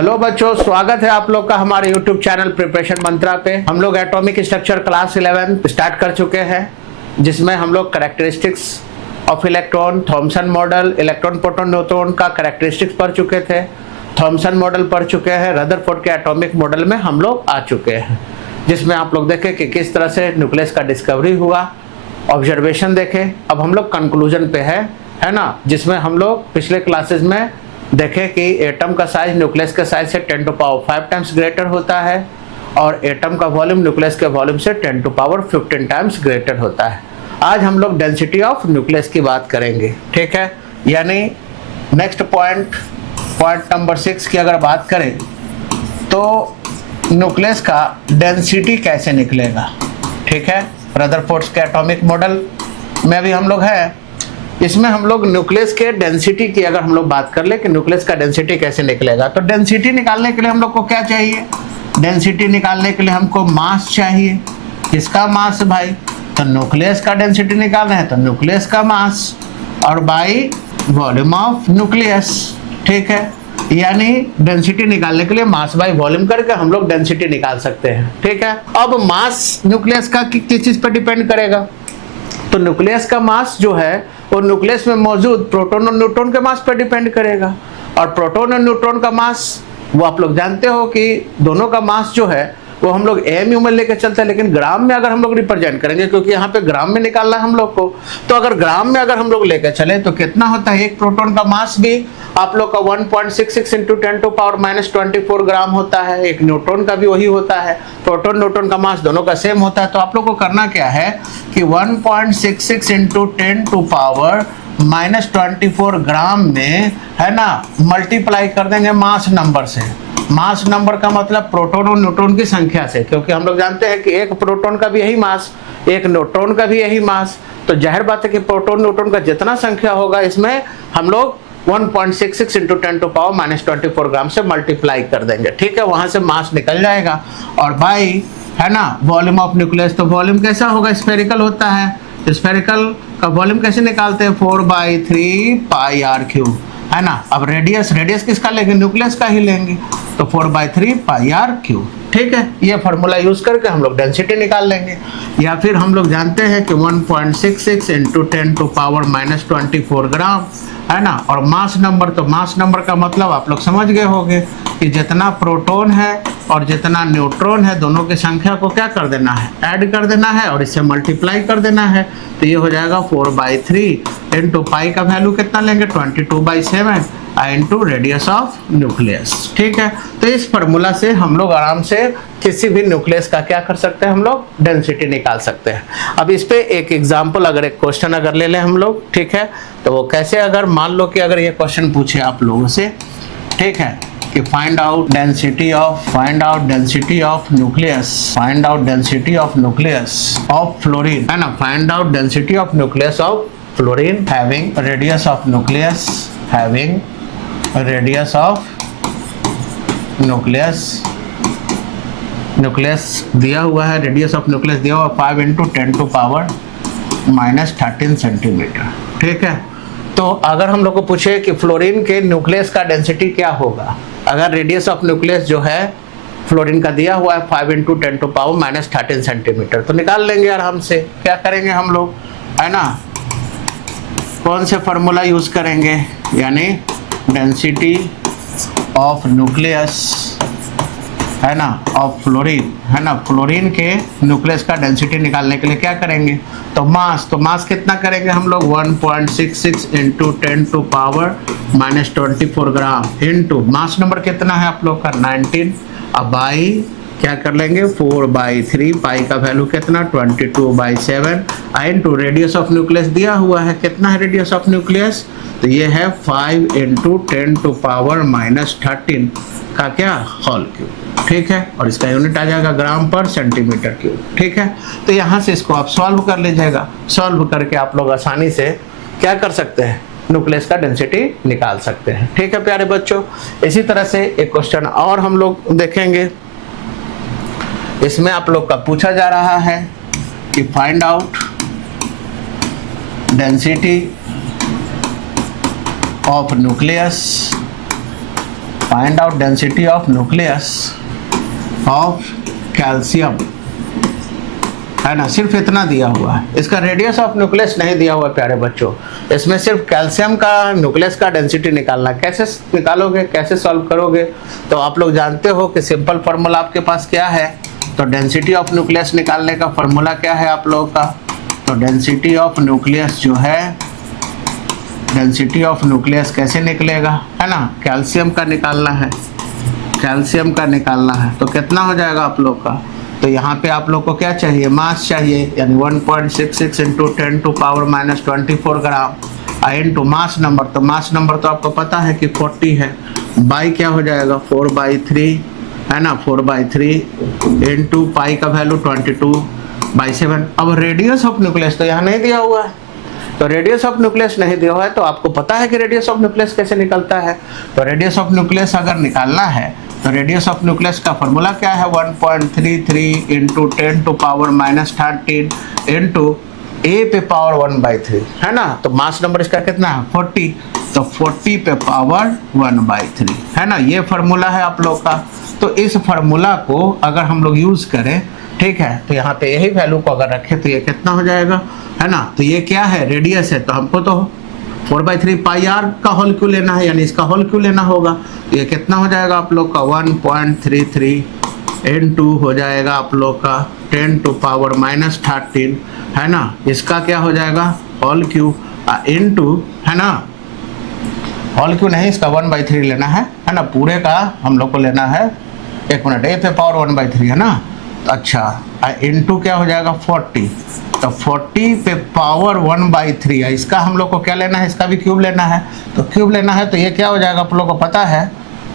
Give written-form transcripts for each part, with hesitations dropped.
Hello बच्चों, स्वागत है आप लोग का हमारे YouTube चैनल प्रिपरेशन मंत्रा पे। हम लोग एटॉमिक स्ट्रक्चर क्लास 11 स्टार्ट कर चुके हैं, जिसमें हम लोग characteristics of electron, Thompson model, electron proton neutron का कैरेक्टरिस्टिक्स पढ़ चुके थे, थॉमसन मॉडल पढ़ चुके हैं, रदरफोर्ड के एटॉमिक मॉडल में हम लोग आ चुके हैं, जिसमें आप लोग देखें कि किस तरह से न्यूक्लियस का डिस्कवरी हुआ, ऑब्जर्वेशन देखें। अब हम लोग कंक्लूजन पे है ना, जिसमें हम लोग पिछले क्लासेस में देखें कि एटम का साइज न्यूक्लियस के साइज से 10 टू पावर 5 टाइम्स ग्रेटर होता है और एटम का वॉल्यूम न्यूक्लियस के वॉल्यूम से 10 टू पावर 15 टाइम्स ग्रेटर होता है। आज हम लोग डेंसिटी ऑफ न्यूक्लियस की बात करेंगे, ठीक है। यानी नेक्स्ट पॉइंट नंबर 6 की अगर बात करें तो न्यूक्लियस का डेंसिटी कैसे निकलेगा, ठीक है। रदरफोर्ड के एटॉमिक मॉडल में भी हम लोग हैं, इसमें हम लोग न्यूक्लियस के डेंसिटी की अगर हम लोग बात कर ले कि न्यूक्लियस का डेंसिटी कैसे निकलेगा, तो डेंसिटी निकालने के लिए हम लोग को क्या चाहिए? डेंसिटी निकालने के लिए हमको मास चाहिए। किसका मास भाई? तो न्यूक्लियस का डेंसिटी निकालना है तो न्यूक्लियस का मास और बाई वॉल्यूम ऑफ न्यूक्लियस, ठीक है। यानी डेंसिटी निकालने के लिए मास बाई वॉल्यूम करके हम लोग डेंसिटी निकाल सकते हैं, ठीक है। अब मास न्यूक्लियस का किस चीज पर डिपेंड करेगा? तो न्यूक्लियस का मास जो है वो न्यूक्लियस में मौजूद प्रोटॉन और न्यूट्रॉन के मास पर डिपेंड करेगा। और प्रोटॉन और न्यूट्रॉन का मास वो आप लोग जानते हो कि दोनों का मास जो है वो हम लोग एमयू में लेकर चलते हैं, लेकिन ग्राम में अगर हम लोग रिप्रेजेंट करेंगे, क्योंकि यहाँ पे ग्राम में निकालना है हम लोग को, तो अगर ग्राम में अगर हम लोग लेकर चले तो कितना होता है? एक प्रोटॉन का मास भी आप लोग का 1.66 इंटू 10 टू पावर -24 ग्राम होता है। एक न्यूट्रॉन का भी वही होता है। प्रोटॉन न्यूट्रॉन का मास दोनों का सेम होता है। तो आप लोग को करना क्या है कि 1.66 इंटू 10 टू पावर -24 ग्राम में, है ना, मल्टीप्लाई कर देंगे मास नंबर से। मास नंबर का मतलब प्रोटॉन और न्यूट्रॉन की संख्या से, क्योंकि हम लोग जानते हैं कि एक प्रोटॉन का भी यही मास, एक न्यूट्रॉन का भी यही मास। तो जाहिर बात है कि प्रोटॉन न्यूट्रॉन का जितना संख्या होगा इसमें हम लोग 1.66 इंटू 10 टू पावर -24 ग्राम से मल्टीप्लाई कर देंगे, ठीक है। वहां से मास निकल जाएगा। और बाई, है ना, वॉल्यूम ऑफ न्यूक्लियस, तो वॉल्यूम कैसा होगा? स्फेरिकल होता है। स्फेरिकल का वॉल्यूम कैसे निकालते हैं? 4/3 पाई आर क्यूब, है ना। अब रेडियस किसका लेंगे? न्यूक्लियस का ही लेंगे, तो 4/3 पाई आर क्यूब, ठीक है। ये फार्मूला यूज करके हम लोग डेंसिटी निकाल लेंगे। या फिर हम लोग जानते हैं कि 1.66 इंटू 10 टू पावर -24 ग्राम, है ना। और मास नंबर, तो मास नंबर का मतलब आप लोग समझ गए होंगे कि जितना प्रोटॉन है और जितना न्यूट्रॉन है दोनों की संख्या को क्या कर देना है? ऐड कर देना है और इससे मल्टीप्लाई कर देना है। तो ये हो जाएगा 4/3 इंटू पाई का वैल्यू कितना लेंगे? 22/7 इंटू रेडियस ऑफ न्यूक्लियस, ठीक है। तो इस फार्मूला से हम लोग आराम से किसी भी न्यूक्लियस का क्या कर सकते हैं? हम लोग डेंसिटी निकाल सकते हैं। अब इस पे एक एग्जांपल, अगर एक क्वेश्चन अगर ले लें हम लोग, ठीक है, तो वो कैसे? अगर मान लो कि अगर ये क्वेश्चन पूछे आप लोगों से, ठीक है, कि find out density of nucleus of fluorine, है ना। Find out density of nucleus of fluorine having radius of nucleus दिया हुआ है, रेडियस ऑफ न्यूक्लियस दिया हुआ 5 इंटू 10 टू पावर -13 सेंटीमीटर, ठीक है। तो अगर हम लोग को पूछे कि फ्लोरीन के न्यूक्लियस का डेंसिटी क्या होगा, अगर रेडियस ऑफ न्यूक्लियस जो है फ्लोरीन का दिया हुआ है 5 इंटू 10 टू पावर -13 सेंटीमीटर, तो निकाल लेंगे आराम से। क्या करेंगे हम लोग, है ना, कौन से फार्मूला यूज करेंगे? यानी डेंसिटी ऑफ न्यूक्लियस, है ना, ऑफ फ्लोरीन, है ना। फ्लोरीन के न्यूक्लियस का डेंसिटी निकालने के लिए क्या करेंगे? तो मास कितना करेंगे हम लोग? 1.66 into 10 to power -24 gram into mass number कितना है आप लोग का? 19। अब बाई क्या कर लेंगे? 4/3 पाई का वैल्यू कितना? 22/7 इंटू रेडियस ऑफ न्यूक्लियस दिया हुआ है, कितना है रेडियस ऑफ न्यूक्लियस? तो ये है 5 इंटू 10 टू पावर -13 का क्या? होल क्यूब, ठीक है। और इसका यूनिट आ जाएगा ग्राम पर सेंटीमीटर क्यूब, ठीक है। तो यहाँ से इसको आप सॉल्व कर लीजिएगा। सॉल्व करके आप लोग आसानी से क्या कर सकते हैं? न्यूक्लियस का डेंसिटी निकाल सकते हैं, ठीक है प्यारे बच्चों। इसी तरह से एक क्वेश्चन और हम लोग देखेंगे। इसमें आप लोग का पूछा जा रहा है कि find out density of nucleus find out density of nucleus of calcium, है ना, सिर्फ इतना दिया हुआ है। इसका रेडियस ऑफ न्यूक्लियस नहीं दिया हुआ प्यारे बच्चों, इसमें सिर्फ कैल्शियम का न्यूक्लियस का डेंसिटी निकालना। कैसे निकालोगे, कैसे सॉल्व करोगे, तो आप लोग जानते हो कि सिंपल फार्मूला आपके पास क्या है। तो डेंसिटी ऑफ न्यूक्लियस निकालने का फार्मूला क्या है आप लोगों का, तो डेंसिटी ऑफ न्यूक्लियस जो है, डेंसिटी ऑफ न्यूक्लियस कैसे निकलेगा, है ना, कैल्शियम का निकालना है, कैल्शियम का निकालना है। तो कितना हो जाएगा आप लोग का, तो यहाँ पे आप लोग को क्या चाहिए, मास चाहिए, यानी 1.66 इंटू 10⁻⁻24 ग्राम इंटू मास नंबर। तो मास नंबर तो आपको पता है कि 40 है, बाई क्या हो जाएगा 4/3, है ना, 4/3 इंटू पाई का वैल्यू 22/7। अब रेडियस ऑफ न्यूक्लियस तो यहाँ नहीं दिया हुआ है, तो रेडियस ऑफ न्यूक्लियस नहीं दिया हुआ है, तो आपको पता है कि रेडियस ऑफ न्यूक्लियस कैसे निकलता है। तो रेडियस ऑफ न्यूक्लियस अगर निकालना है तो रेडियस ऑफ न्यूक्लियस का फॉर्मूला क्या है, 1.33 इंटू 10⁻⁻13 इंटू a पे पावर 1/3, है ना। तो मास नंबर इसका कितना है 40, तो 40 पे पावर 1/3, है ना, ये फार्मूला है आप लोग का। तो इस फार्मूला को अगर हम लोग यूज करें, ठीक है, तो यहाँ पे यही वैल्यू को अगर रखें तो ये कितना हो जाएगा, है ना। तो ये क्या है, रेडियस है, तो हमको तो 4/3 पाई आर का होल क्यों लेना है, यानी इसका होल क्यों लेना होगा। तो ये कितना हो जाएगा आप लोग का 1.33 इंटू हो जाएगा आप लोग का 10⁻⁻13, है ना, इसका क्या हो जाएगा होल क्यू इंटू, है ना, होल क्यू नहीं, इसका 1/3 लेना है ना, पूरे का हम लोग को लेना है, एक मिनट, a पे पावर 1/3 है ना। तो अच्छा इंटू क्या हो जाएगा 40, तो 40 पे पावर 1/3 है, इसका हम लोग को क्या लेना है, इसका भी क्यूब लेना है। तो क्यूब लेना है तो ये क्या हो जाएगा आप लोग को पता है,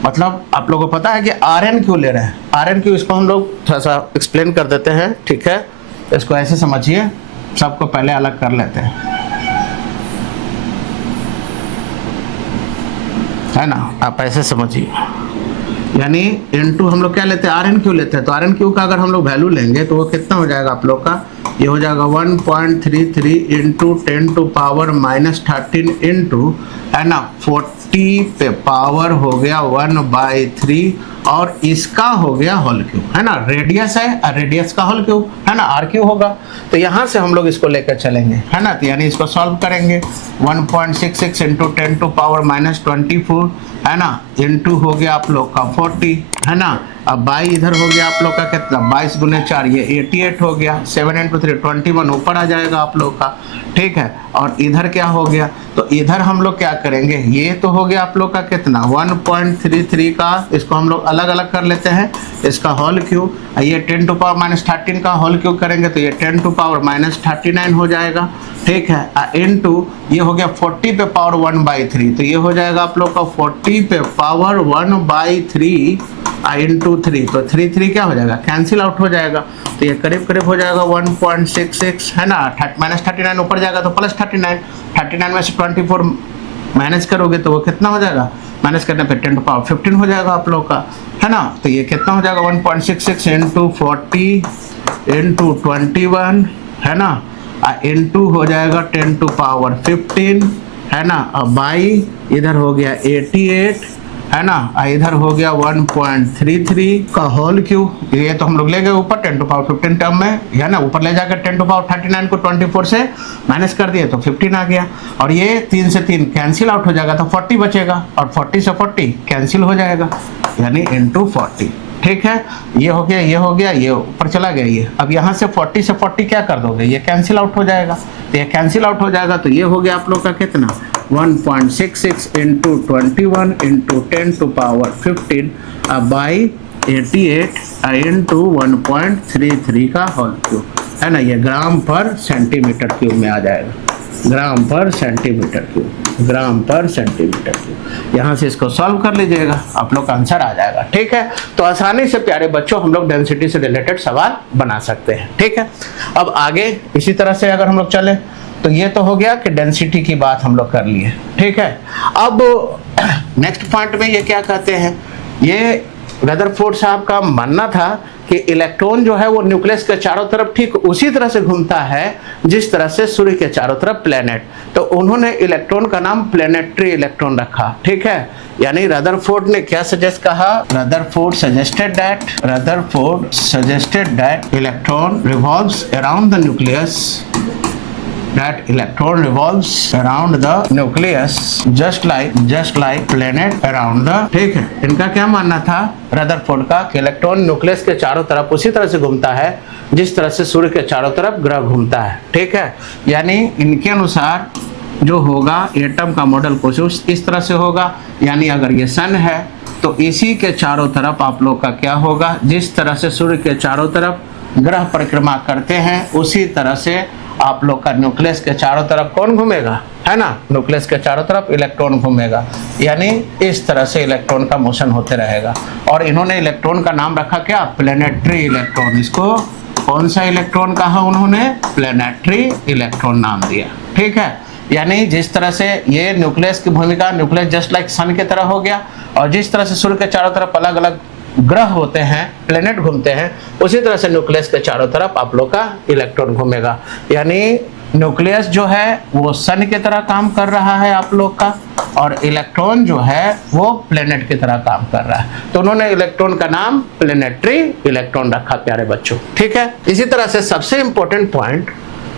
मतलब आप लोग को पता है कि Rn क्यों ले रहे हैं, Rn क्यों, इसको हम लोग थोड़ा सा एक्सप्लेन कर देते हैं, ठीक है। इसको ऐसे समझिए, सबको पहले अलग कर लेते हैं, है ना, आप ऐसे समझिए, यानी इनटू हम लोग क्या लेते हैं, Rn क्यों लेते हैं। तो Rn क्यू का अगर हम लोग वैल्यू लेंगे तो वो कितना हो जाएगा आप लोग का, ये हो जाएगा 1.33 इंटू 10⁻⁻13 इंटू, है ना, 40 पे पावर हो गया 1/3 और इसका हो गया होल क्यूब, है ना, रेडियस है और रेडियस का होल क्यूब, है ना, आर क्यू होगा। तो यहाँ से हम लोग इसको लेकर चलेंगे, है ना, तो यानी इसको सॉल्व करेंगे 1.66 इंटू 10⁻⁻24, है ना, इंटू हो गया आप लोग का 40, है ना। अब बाई इधर हो गया आप लोग का कितना, 22 गुने 4 ये 88 हो गया, 7 इंटू 3 21 ऊपर आ जाएगा आप लोग का, ठीक है। और इधर क्या हो गया, तो इधर हम लोग क्या करेंगे, ये तो हो गया आप लोग का कितना 1.33 का, इसको हम लोग अलग अलग कर लेते हैं, इसका होल क्यूब, ये 10⁻⁻13 का होल क्यूब करेंगे तो ये 10⁻⁻39 हो जाएगा, ठीक है, इंटू ये हो गया 40 पे पावर 1/3, तो ये हो जाएगा आप लोग का 40 पे पावर 1/3 इंटू 3, तो 3 क्या हो जाएगा, कैंसिल आउट हो जाएगा। तो ये करीब करीब हो जाएगा 1.66, है ना, -39 ऊपर जाएगा तो +39, 39 में से 24 माइनस करोगे तो वो कितना हो जाएगा, माइनस करने पे 10⁻15 हो जाएगा आप लोग का, है ना। तो ये कितना हो जाएगा 1.66 इंटू 40 इंटू 21, है ना, इंटू हो जाएगा 10⁻15, है ना, अब बाई इधर हो गया 88, है ना, इधर हो गया 1.33 का होल क्यूब, ये तो हम लोग ले गए ऊपर 10⁻15 टर्म में, है ना, ऊपर ले जाकर 10⁻39 को 24 से माइनस कर दिए तो 15 आ गया, और ये 3 से 3 कैंसिल आउट हो जाएगा तो 40 बचेगा, और 40 से 40 कैंसिल हो जाएगा, यानी इंटू 40, ठीक है। ये हो गया, ये हो गया, ये ऊपर चला गया ये, अब यहाँ से 40 से 40 क्या कर दोगे, ये कैंसिल आउट हो जाएगा, तो ये कैंसिल आउट हो जाएगा, तो ये हो गया आप लोग का कितना 1.66 इंटू 21 इंटू 10⁻15 बाई 88 इंटू 1.33 का होल क्यूब, है ना, ये ग्राम पर सेंटीमीटर क्यूब में आ जाएगा, ग्राम पर सेंटीमीटर क्यूब, ग्राम पर सेंटीमीटर क्यूब। यहाँ से इसको सॉल्व कर लीजिएगा, आप लोग का आंसर आ जाएगा, ठीक है। तो आसानी से प्यारे बच्चों हम लोग डेंसिटी से रिलेटेड सवाल बना सकते हैं, ठीक है। अब आगे इसी तरह से अगर हम लोग चले तो ये तो हो गया कि डेंसिटी की बात हम लोग कर लिए, ठीक है। अब नेक्स्ट पॉइंट में ये क्या कहते हैं, ये रदरफोर्ड साहब का मानना था कि इलेक्ट्रॉन जो है वो न्यूक्लियस के चारों तरफ ठीक उसी तरह से घूमता है जिस तरह से सूर्य के चारों तरफ प्लेनेट। तो उन्होंने इलेक्ट्रॉन का नाम प्लेनेटरी इलेक्ट्रॉन रखा, ठीक है। यानी रदरफोर्ड ने क्या सजेस्ट कहा, Rutherford suggested that electron revolves around the nucleus, that electron revolves around the nucleus just like planet around the, ठीक है। इनका क्या मानना था रदरफोर्ड का कि इलेक्ट्रॉन न्यूक्लियस के चारों तरफ उसी तरह से घूमता है जिस तरह से सूर्य के चारों तरफ ग्रह घूमता है, ठीक है। यानी इनके अनुसार जो होगा एटम का मॉडल कुछ इस तरह से होगा, यानी अगर ये सन है तो इसी के चारों तरफ आप लोग का क्या होगा, जिस तरह से सूर्य के चारों तरफ ग्रह परिक्रमा करते हैं उसी तरह से आप लोग का न्यूक्लियस के चारों तरफ कौन घूमेगा, है ना, न्यूक्लियस के चारों तरफ इलेक्ट्रॉन घूमेगा। यानी इस तरह से इलेक्ट्रॉन का मोशन होते रहेगा। और इन्होंने इलेक्ट्रॉन का नाम रखा क्या, प्लेनेटरी इलेक्ट्रॉन। इसको कौन सा इलेक्ट्रॉन कहा उन्होंने, प्लेनेटरी इलेक्ट्रॉन नाम दिया, ठीक है। यानी जिस तरह से ये न्यूक्लियस की भूमिका, न्यूक्लियस जस्ट लाइक सन की तरह हो गया, और जिस तरह से सूर्य के चारों तरफ अलग अलग ग्रह होते हैं, प्लेनेट घूमते हैं, उसी तरह से न्यूक्लियस के चारों तरफ आप लोग का इलेक्ट्रॉन घूमेगा। यानी न्यूक्लियस जो है वो सन की तरह काम कर रहा है आप लोग का, और इलेक्ट्रॉन जो है वो प्लेनेट की तरह काम कर रहा है। तो उन्होंने इलेक्ट्रॉन का नाम प्लेनेटरी इलेक्ट्रॉन रखा प्यारे बच्चों, ठीक है। इसी तरह से सबसे इंपॉर्टेंट पॉइंट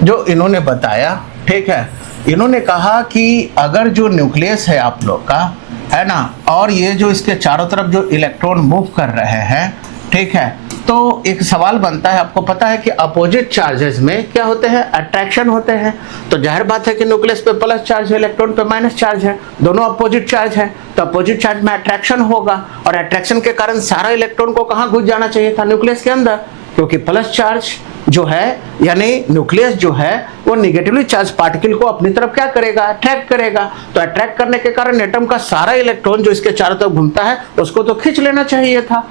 जो इन्होंने बताया, ठीक है, इन्होंने कहा कि अगर जो न्यूक्लियस है आप लोग का, है ना, और ये जो इसके चारों तरफ जो इलेक्ट्रॉन मूव कर रहे हैं, ठीक है, तो एक सवाल बनता है, आपको पता है कि अपोजिट चार्जेस में क्या होते हैं, अट्रैक्शन होते हैं। तो जाहिर बात है कि न्यूक्लियस पे प्लस चार्ज है, इलेक्ट्रॉन पे माइनस चार्ज है, दोनों अपोजिट चार्ज है, तो अपोजिट चार्ज में अट्रैक्शन होगा, और अट्रैक्शन के कारण सारा इलेक्ट्रॉन को कहाँ घुस जाना चाहिए था, न्यूक्लियस के अंदर, क्योंकि प्लस चार्ज जो है यानी न्यूक्लियस जो है वो निगेटिवली चार्ज पार्टिकल को अपनी तरफ क्या करेगा, अट्रैक्ट करेगा। तो अट्रैक्ट करने के कारण एटम का सारा इलेक्ट्रॉन जो इसके चारों तरफ घूमता है उसको तो खींच लेना चाहिए था,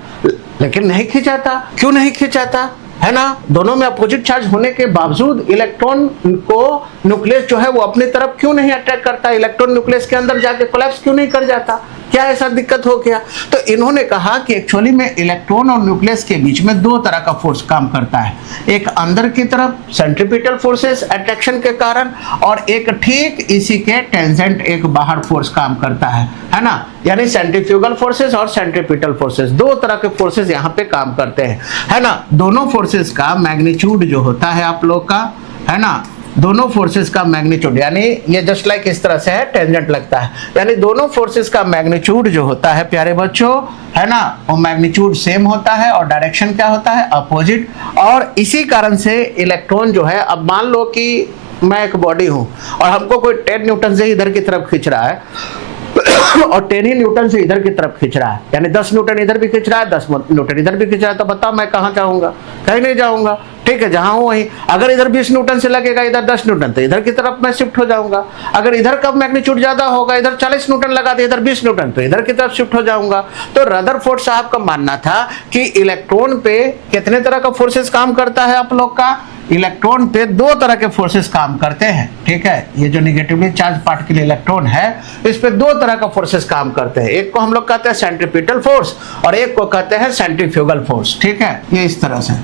लेकिन नहीं खींचाता। क्यों नहीं खींचाता, है ना, दोनों में अपोजिट चार्ज होने के बावजूद इलेक्ट्रॉन को न्यूक्लियस जो है वो अपनी तरफ क्यों नहीं अट्रैक्ट करता, इलेक्ट्रॉन न्यूक्लियस के अंदर जाके कोलैप्स क्यों नहीं कर जाता, क्या ऐसा दिक्कत हो गया। तो इन्होंने कहा कि एक्चुअली में इलेक्ट्रॉन और न्यूक्लियस के बीच में दो तरह का फोर्स काम करता है, एक अंदर की तरफ सेंट्रीपिटल फोर्सेस अट्रैक्शन के कारण, और एक ठीक इसी के टेंजेंट एक बाहर फोर्स काम करता है ना, यानी सेंट्रीफ्यूगल फोर्सेस और सेंट्रीपिटल फोर्सेस, दो तरह के फोर्सेस यहाँ पे काम करते हैं, है ना। दोनों फोर्सेस का मैग्नीट्यूड जो होता है आप लोग का, है ना, दोनों फोर्सेस का मैग्नीट्यूड, यानी ये जस्ट लाइक इस तरह से है, टेंजेंट लगता है, यानी दोनों फोर्सेस का मैग्नीट्यूड जो होता है प्यारे बच्चों, है ना, वो मैग्नीट्यूड सेम होता है और डायरेक्शन क्या होता है, अपोजिट। और इसी कारण से इलेक्ट्रॉन जो है, अब मान लो कि मैं एक बॉडी हूं और हमको कोई 10 न्यूटन से इधर की तरफ खींच रहा है और 10 ही न्यूटन से इधर की तरफ खींच रहा है, यानी 10 न्यूटन इधर भी खींच रहा है, 10 न्यूटन इधर भी खींच रहा है, तो बताओ मैं कहाँ जाऊंगा, कहीं नहीं जाऊंगा, ठीक है, जहां हूं वहीं। अगर इधर 20 न्यूटन से लगेगा, इधर 10 न्यूटन, तो इधर की तरफ मैं शिफ्ट हो जाऊंगा। अगर इधर का मैग्नीट्यूड ज्यादा होगा, इधर 40 न्यूटन लगा दे, इधर 20 न्यूटन, तो इधर की तरफ शिफ्ट हो जाऊंगा। तो रदरफोर्ड साहब का मानना था कि इलेक्ट्रॉन पे कितने तरह का फोर्सेस काम करता है आप लोग का, इलेक्ट्रॉन पे दो तरह के फोर्सेस काम करते हैं, ठीक है। ये जो निगेटिवली चार्ज पार्टिकल इलेक्ट्रॉन है, इस पे दो तरह का फोर्सेस काम करते हैं, एक को हम लोग कहते हैं सेंट्रीपिटल फोर्स और एक को कहते हैं सेंट्रीफ्यूगल फोर्स, ठीक है, ये इस तरह से।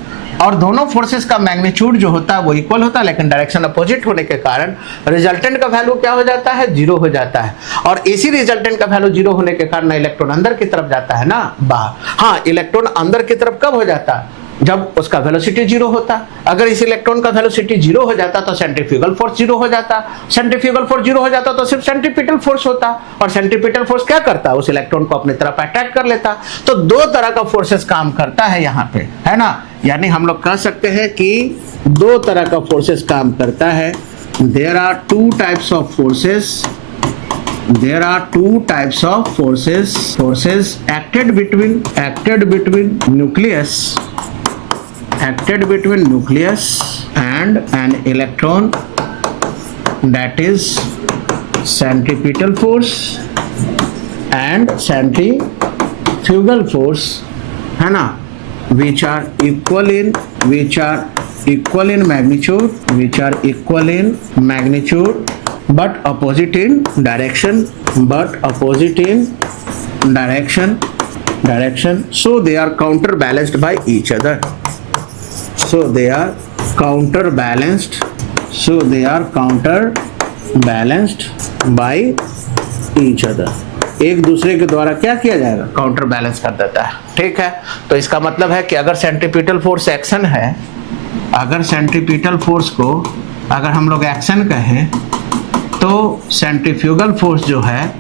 और दोनों फोर्सेस का मैग्नीट्यूड जो होता है वो इक्वल होता है, लेकिन डायरेक्शन अपोजिट होने के कारण रिजल्टेंट का वैल्यू क्या हो जाता है, जीरो हो जाता है। और इसी रिजल्टेंट का वैल्यू जीरो होने के कारण इलेक्ट्रॉन अंदर की तरफ जाता है ना, बाहर। हाँ, इलेक्ट्रॉन अंदर की तरफ कब हो जाता है, जब उसका वेलोसिटी जीरो होता। अगर इस इलेक्ट्रॉन का वेलोसिटी जीरो हो जाता तो सेंट्रीफ्यूगल फोर्स जीरो हो जाता, सेंट्रीफ्यूगल फोर्स जीरो हो जाता तो सिर्फ सेंट्रीपिटल फोर्स होता, और सेंट्रीपिटल फोर्स क्या करता, उस इलेक्ट्रॉन को अपनी तरफ अट्रैक्ट कर लेता। तो दो तरह का फोर्सेस काम करता है यहाँ पे, है ना, यानी हम लोग कह सकते हैं कि दो तरह का फोर्सेस काम करता है। There are two types of forces, there are two types of forces acted between nucleus and an electron, that is centripetal force and centrifugal force, है ना, which are equal in magnitude but opposite in direction, direction, so they are counterbalanced by each other. So they are counterbalanced. So they are counterbalanced by each other. एक दूसरे के द्वारा क्या किया जाएगा? Counter balance कर देता है। ठीक है, तो इसका मतलब है कि अगर सेंट्रीपिटल फोर्स एक्शन है, अगर सेंट्रीपिटल फोर्स को अगर हम लोग एक्शन कहें तो सेंट्रीफ्यूगल फोर्स जो है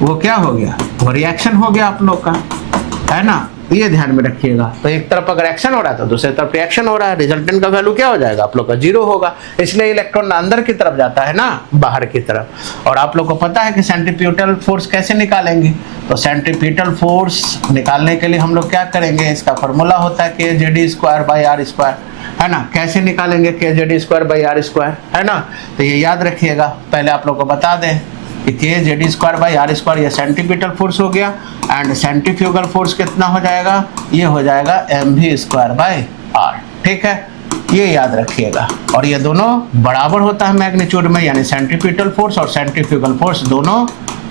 वो क्या हो गया? वो रिएक्शन हो गया आप लोग का, है ना? ये ध्यान में रखिएगा। तो एक तरफ अगर एक्शन हो रहा है तो दूसरी तरफ रिएक्शन हो रहा है, रिजल्टेंट का वैल्यू क्या हो जाएगा? आप लोग का 0 होगा। इसलिए इलेक्ट्रॉन अंदर की तरफ जाता है ना, बाहर की तरफ। और आप लोग को पता है कि सेंट्रीपिटल फोर्स कैसे निकालेंगे? तो सेंट्रीपिटल फोर्स निकालने के लिए हम लोग क्या करेंगे? इसका फॉर्मूला होता है kZd²/r², है ना? कैसे निकालेंगे kZd²/r², है ना? तो ये याद रखिएगा। पहले आप लोग को बता दें कि kZd²/r² ये सेंट्रीपिटल फोर्स हो गया, एंड सेंट्रीफ्यूगल फोर्स कितना हो जाएगा? ये हो जाएगा mv²/r। ठीक है, ये याद रखिएगा। और ये दोनों बराबर होता है मैग्नीट्यूड में, यानी सेंट्रीपिटल फोर्स और सेंट्रीफ्यूगल फोर्स दोनों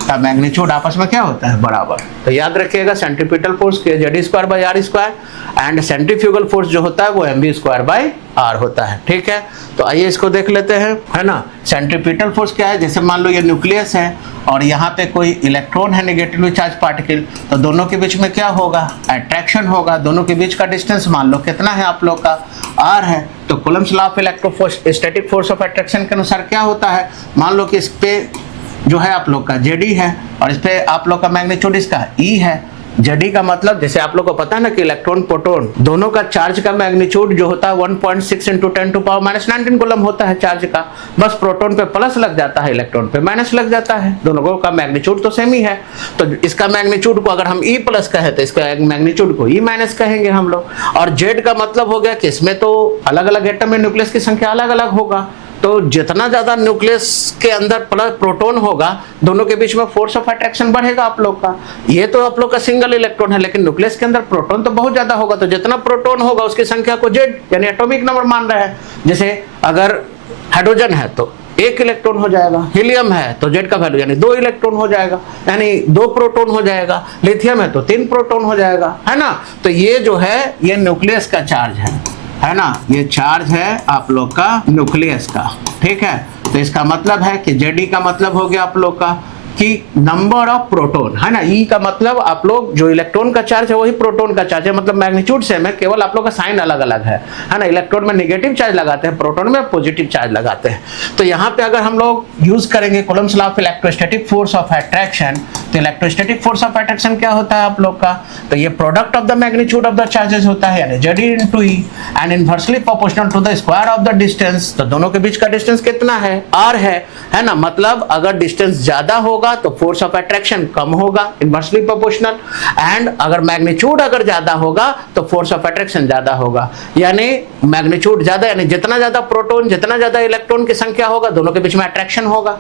का मैग्नीट्यूड आपस में क्या होता है? बराबर। तो याद रखिएगा centripetal force kZd²/r² and centrifugal force जो होता है वो mv²/r होता है। ठीक है, तो आइए इसको देख लेते हैं, है ना? सेंट्रीपिटल फोर्स क्या है? जैसे मान लो ये न्यूक्लियस है और यहाँ पे कोई इलेक्ट्रॉन है, नेगेटिवली चार्ज पार्टिकल, तो दोनों के बीच में क्या होगा? अट्रैक्शन होगा। दोनों के बीच का डिस्टेंस मान लो कितना है आप लोग का? r है। तो Coulomb's law of electrostatic force of attraction के अनुसार क्या होता है? मान लो कि इस पे जो है आप लोग का Zd है और इस पे आप लोग का मैग्नीट्यूड इसका E है। Zd का मतलब जैसे आप लोग को पता है ना कि इलेक्ट्रॉन प्रोटॉन दोनों का चार्ज का मैग्नीट्यूड जो होता है 1.6 × 10⁻⁻19 कूलम होता है चार्ज का। बस प्रोटॉन पे प्लस लग जाता है, इलेक्ट्रॉन पे माइनस लग जाता है। दोनों का मैग्नीट्यूड तो सेम ही है। तो इसका मैग्नीट्यूड को अगर हम E प्लस कहें तो इसका मैग्नीट्यूड को E माइनस कहेंगे हम लोग। और Z का मतलब हो गया कि इसमें तो अलग अलग एटम में न्यूक्लियस की संख्या अलग अलग होगा, तो जितना ज्यादा न्यूक्लियस के अंदर प्रोटॉन होगा दोनों के बीच में फोर्स ऑफ अट्रैक्शन बढ़ेगा आप लोग का। ये तो आप लोग का सिंगल इलेक्ट्रॉन है, लेकिन न्यूक्लियस के अंदर प्रोटॉन तो बहुत ज्यादा होगा, तो जितना प्रोटॉन होगा उसकी संख्या को Z यानी एटॉमिक नंबर मान रहे हैं। जैसे अगर हाइड्रोजन है तो 1 इलेक्ट्रॉन हो जाएगा, हीलियम है तो Z का वैल्यू यानी 2 इलेक्ट्रॉन हो जाएगा, यानी 2 प्रोटॉन हो जाएगा। लिथियम है तो 3 प्रोटॉन हो जाएगा, है ना? तो ये जो है ये न्यूक्लियस का चार्ज है ना? ये चार्ज है आप लोग का न्यूक्लियस का। ठीक है, तो इसका मतलब है कि Zd का मतलब हो गया आप लोग का कि नंबर ऑफ प्रोटॉन, है ना? E का मतलब आप लोग जो इलेक्ट्रॉन का चार्ज है वही प्रोटॉन का चार्ज है, मतलब मैग्नीट्यूड सेम है, केवल आप लोग का साइन अलग अलग है ना? इलेक्ट्रॉन में नेगेटिव चार्ज लगाते हैं, प्रोटॉन में पॉजिटिव चार्ज लगाते हैं। तो यहाँ पे अगर हम लोग यूज करेंगे Coulomb's law of electrostatic force of attraction, तो इलेक्ट्रोस्टैटिक फोर्स ऑफ अट्रैक्शन क्या होता है आप लोग का? तो ये product of the magnitude of the charges होता है, यानी Zd × E and inversely proportional to the square of the distance. तो दोनों के बीच का डिस्टेंस कितना है? R है ना? मतलब अगर डिस्टेंस ज्यादा होगा तो फोर्स ऑफ अट्रैक्शन कम होगा, इनवर्सली प्रोपोर्शनल, एंड अगर मैग्नीट्यूड अगर ज्यादा होगा तो फोर्स ऑफ अट्रैक्शन ज्यादा होगा। यानी मैग्नीट्यूड ज्यादा यानी जितना ज्यादा प्रोटॉन जितना ज्यादा इलेक्ट्रॉन की संख्या होगा दोनों के बीच में अट्रैक्शन होगा,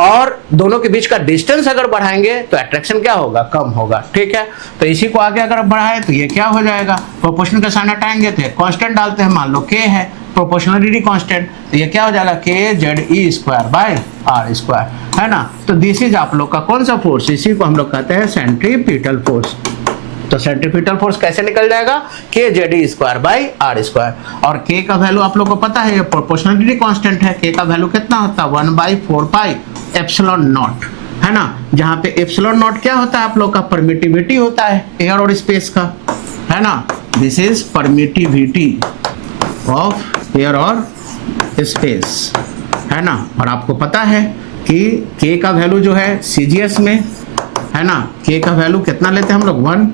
और दोनों के बीच का डिस्टेंस अगर बढ़ाएंगे तो अट्रैक्शन क्या होगा? कम होगा। ठीक है, तो इसी को आगे अगर बढ़ाए तो ये क्या हो जाएगा? प्रोपोर्शनल का साइन हटाएंगे तो कांस्टेंट डालते हैं, मान लो K है प्रोपोर्शनलिटी कांस्टेंट, तो ये क्या हो जाएगा? kZe²/r², है ना? तो दिस इज आप लोग का कौन सा फोर्स? इसी को हम लोग कहते हैं सेंट्रीपिटल फोर्स। तो सेंट्रीपिटल फोर्स कैसे निकल जाएगा? kZe²/r²। और K का वैल्यू आप लोग को पता है, ये प्रोपोर्शनलिटी कांस्टेंट है। K का वैल्यू कितना होता है? 1/4πε0, है ना? जहाँ पे ε0 क्या होता है आप लोग का? परमिटिविटी होता है एयर और स्पेस का, है ना? This is permittivity of air और स्पेस, है ना? और आपको पता है कि K का वैल्यू जो है CGS में, है ना? K का वैल्यू कितना लेते हैं हम लोग? 1,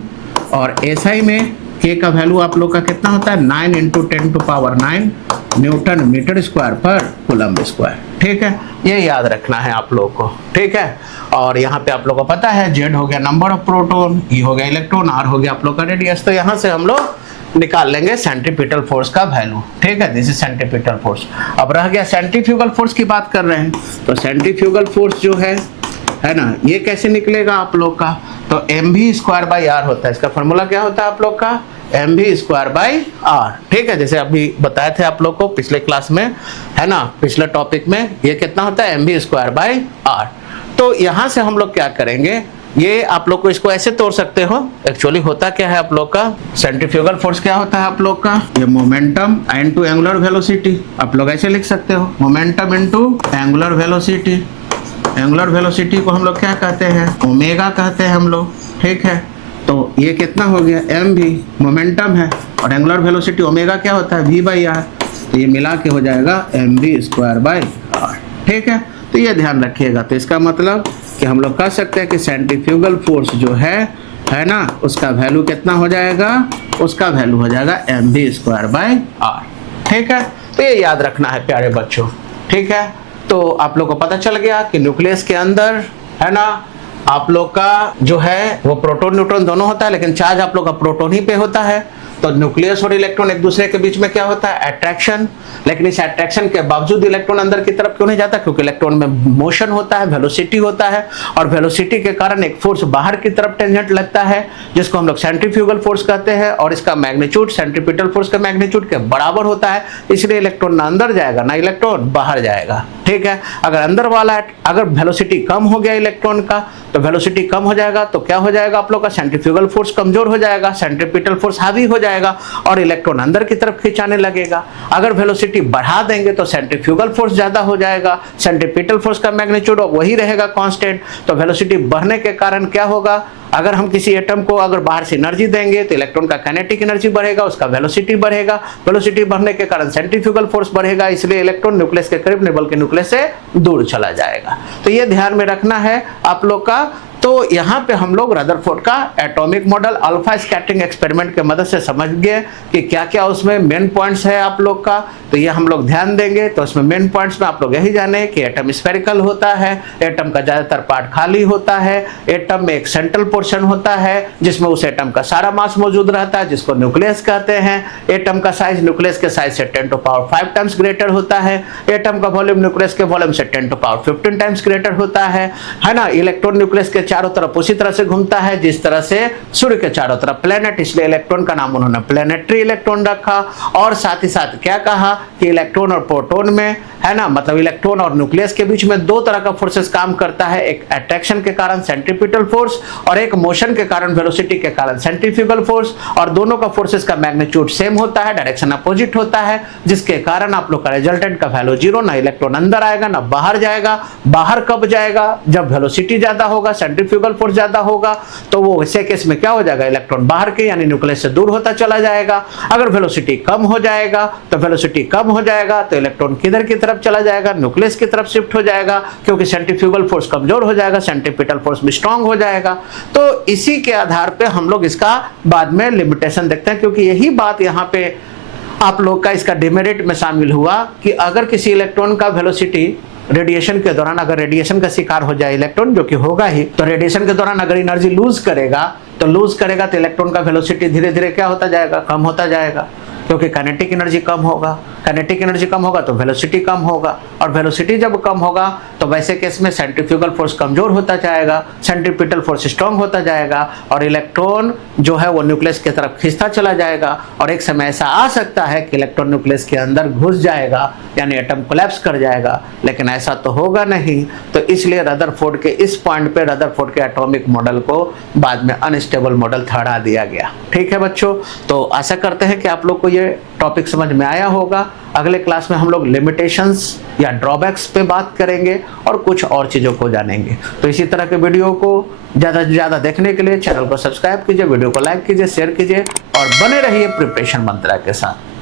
और SI में K का वैल्यू आप लोग का कितना होता है? 9 × 10⁹ न्यूटन मीटर स्क्वायर पर कूलम्ब स्क्वायर। ठीक है, ये याद रखना है आप लोग को। ठीक है, और यहाँ पे आप लोग को पता है Z हो गया नंबर ऑफ प्रोटॉन, E हो गया इलेक्ट्रॉन, R हो गया आप लोग का रेडियस। तो यहाँ से हम लोग निकाल लेंगे सेंट्रीपिटल फोर्स का वैल्यू। ठीक है, दिस इज सेंट्रीपिटल फोर्स। अब रह गया सेंट्रीफ्यूगल फोर्स की बात कर रहे हैं, तो सेंट्रीफ्यूगल फोर्स जो है ना, ये कैसे निकलेगा आप लोग का? तो mv²/r होता है। इसका फॉर्मूला क्या होता है आप लोग का? mv²/r। ठीक है, जैसे अभी बताए थे आप लोग को पिछले क्लास में, है ना? पिछले टॉपिक में ये कितना होता है? mv²/r। तो यहाँ से हम लोग क्या करेंगे? ये आप लोग को इसको ऐसे तोड़ सकते हो। एक्चुअली होता क्या है आप लोग का, सेंट्रीफ्यूगल फोर्स क्या होता है आप लोग का, ये मोमेंटम इनटू एंगुलर वेलोसिटी, आप लोग ऐसे लिख सकते हो, momentum into angular velocity. Angular velocity को हम लोग क्या कहते हैं, ओमेगा कहते हैं हम लोग, ठीक है। तो ये कितना हो गया, एम भी मोमेंटम है और एंगुलर वेलोसिटी ओमेगा क्या होता है, वी बाई आर, तो ये मिला के हो जाएगा M V square by R, ठीक है। तो ये ध्यान रखिएगा। तो इसका मतलब कि हम लोग कह सकते हैं कि सेंट्रीफ्यूगल फोर्स जो है ना, उसका वैल्यू कितना हो जाएगा, उसका वैल्यू हो जाएगा M V square by R, ठीक है। तो ये याद रखना है प्यारे बच्चों, ठीक है। तो आप लोग को पता चल गया कि न्यूक्लियस के अंदर है ना आप लोग का जो है वो प्रोटॉन न्यूट्रॉन दोनों होता है, लेकिन चार्ज आप लोग का प्रोटॉन ही पे होता है। तो न्यूक्लियस और इलेक्ट्रॉन एक दूसरे के बीच में क्या होता है, अट्रैक्शन। लेकिन इस अट्रैक्शन के बावजूद इलेक्ट्रॉन अंदर की तरफ क्यों नहीं जाता, क्योंकि इलेक्ट्रॉन में मोशन होता है, वेलोसिटी होता है, और वेलोसिटी के कारण एक फोर्स बाहर की तरफ टेंजेंट लगता है जिसको हम लोग सेंट्रीफ्यूगल फोर्स कहते हैं, और इसका मैग्नीट्यूड सेंट्रीपिटल फोर्स के मैग्नीट्यूड के बराबर होता है। इसलिए इलेक्ट्रॉन ना अंदर जाएगा ना इलेक्ट्रॉन बाहर जाएगा, ठीक है। अगर अंदर वाला अगर वेलोसिटी कम हो गया इलेक्ट्रॉन का, तो वेलोसिटी कम हो जाएगा तो क्या हो जाएगा आप लोग का, सेंट्रीफ्यूगल फोर्स कमजोर हो जाएगा, सेंट्रीपिटल फोर्स हावी हो जाएगा और इलेक्ट्रॉन अंदर की तरफ खिंचाने लगेगा। अगर वेलोसिटी बढ़ा देंगे तो सेंट्रीफ्यूगल फोर्स ज्यादा हो जाएगा, सेंट्रीपिटल फोर्स का मैग्नीट्यूड वही रहेगा कांस्टेंट। तो वेलोसिटी बढ़ने के कारण क्या होगा, अगर हम किसी एटम को अगर बाहर से एनर्जी देंगे तो इलेक्ट्रॉन का काइनेटिक एनर्जी बढ़ेगा, उसका वेलोसिटी बढ़ेगा, वेलोसिटी बढ़ने के कारण सेंट्रीफ्यूगल फोर्स बढ़ेगा, इसलिए इलेक्ट्रॉन न्यूक्लियस के करीब नहीं बल्कि न्यूक्लियस से दूर चला जाएगा। तो ये ध्यान में रखना है आप लोग का। तो यहाँ पे हम लोग रदरफोर्ड का atomic model alpha scattering experiment के मदद से समझ गए कि क्या क्या उसमें मेन पॉइंट्स है आप लोग का। तो ये हम लोग ध्यान देंगे। तो उसमें मेन पॉइंट्स में आप लोग यही जाने कि एटम स्फेरिकल होता है, एटम का ज्यादातर पार्ट खाली होता है, एटम में एक सेंट्रल पोर्शन होता है जिसमें उस एटम का सारा मास मौजूद रहता है जिसको न्यूक्लियस कहते हैं। एटम का साइज न्यूक्लियस के साइज से 10⁵ टाइम्स ग्रेटर होता है। एटम का वॉल्यूम न्यूक्लियस के वॉल्यूम से 10⁵ टाइम्स ग्रेटर होता है ना। इलेक्ट्रॉन न्यूक्लियस के चारों तरफ उसी तरह से घूमता है जिस तरह से सूर्य के चारों तरफ प्लेनेट, इसलिए इलेक्ट्रॉन का नाम उन्होंने प्लेनेटरी इलेक्ट्रॉन रखा। और साथ ही साथ क्या कहा कि इलेक्ट्रॉन और प्रोटॉन में है ना, मतलब इलेक्ट्रॉन और न्यूक्लियस के बीच में दो तरह का फोर्सेस काम करता है, एक अट्रैक्शन के कारण सेंट्रीपिटल फोर्स और एक मोशन के कारण वेलोसिटी के कारण सेंट्रीफ्यूगल फोर्स। और दोनों का फोर्सेस का मैग्नीट्यूड सेम होता है, डायरेक्शन अपोजिट होता है, जिसके कारण आप लोग का रिजल्टेंट का वैल्यू 0, ना इलेक्ट्रॉन अंदर आएगा ना बाहर जाएगा। बाहर कब जाएगा, जब वेलोसिटी ज्यादा होगा, सेंट्रीफ्यूगल फोर्स ज्यादा होगा, तो वो ऐसे केस में क्या हो जाएगा, इलेक्ट्रॉन बाहर के यानी न्यूक्लियस से दूर होता चला जाएगा। अगर वेलोसिटी कम हो जाएगा तो वेलोसिटी कम हो जाएगा तो इलेक्ट्रॉन किधर की तरफ चला जाएगा, न्यूक्लियस की तरफ शिफ्ट हो जाएगा, क्योंकि सेंट्रीफ्यूगल फोर्स कमजोर हो जाएगा, सेंट्रीपिटल फोर्स भी स्ट्रांग हो जाएगा। तो इसी के आधार पे हम लोग इसका बाद में लिमिटेशन देखते हैं, क्योंकि यही बात यहाँ पे आप लोग का इसका डिमेरिट में शामिल हुआ कि अगर किसी इलेक्ट्रॉन का वेलोसिटी रेडिएशन के दौरान, अगर रेडिएशन का शिकार हो जाए इलेक्ट्रॉन, जो कि होगा ही, तो रेडिएशन के दौरान अगर एनर्जी लूज करेगा तो इलेक्ट्रॉन का वेलोसिटी धीरे धीरे क्या होता जाएगा, कम होता जाएगा, क्योंकि काइनेटिक एनर्जी कम होगा। काइनेटिक एनर्जी कम होगा तो वेलोसिटी कम होगा, और वेलोसिटी जब कम होगा तो वैसे केस में सेंट्रीफ्यूगल फोर्स कमजोर होता जाएगा, सेंट्रीपिटल फोर्स स्ट्रांग होता जाएगा, और इलेक्ट्रॉन जो है वो न्यूक्लियस की तरफ खिंचता चला जाएगा। और एक समय ऐसा आ सकता है कि इलेक्ट्रॉन न्यूक्लियस के अंदर घुस जाएगा, यानी एटम कोलैप्स कर जाएगा, लेकिन ऐसा तो होगा नहीं। तो इसलिए रदरफोर्ड के इस पॉइंट पे रदरफोर्ड के एटॉमिक मॉडल को बाद में अनस्टेबल मॉडल ठहरा दिया गया। ठीक है बच्चों, तो आशा करते हैं कि आप लोग को ये टॉपिक समझ में आया होगा। अगले क्लास में हम लोग लिमिटेशंस या ड्रॉबैक्स पे बात करेंगे और कुछ और चीज़ों को जानेंगे। तो इसी तरह के वीडियो को ज़्यादा से ज़्यादा देखने के लिए चैनल को सब्सक्राइब कीजिए, वीडियो को लाइक कीजिए, शेयर कीजिए और बने रहिए प्रिपरेशन मंत्रा के साथ।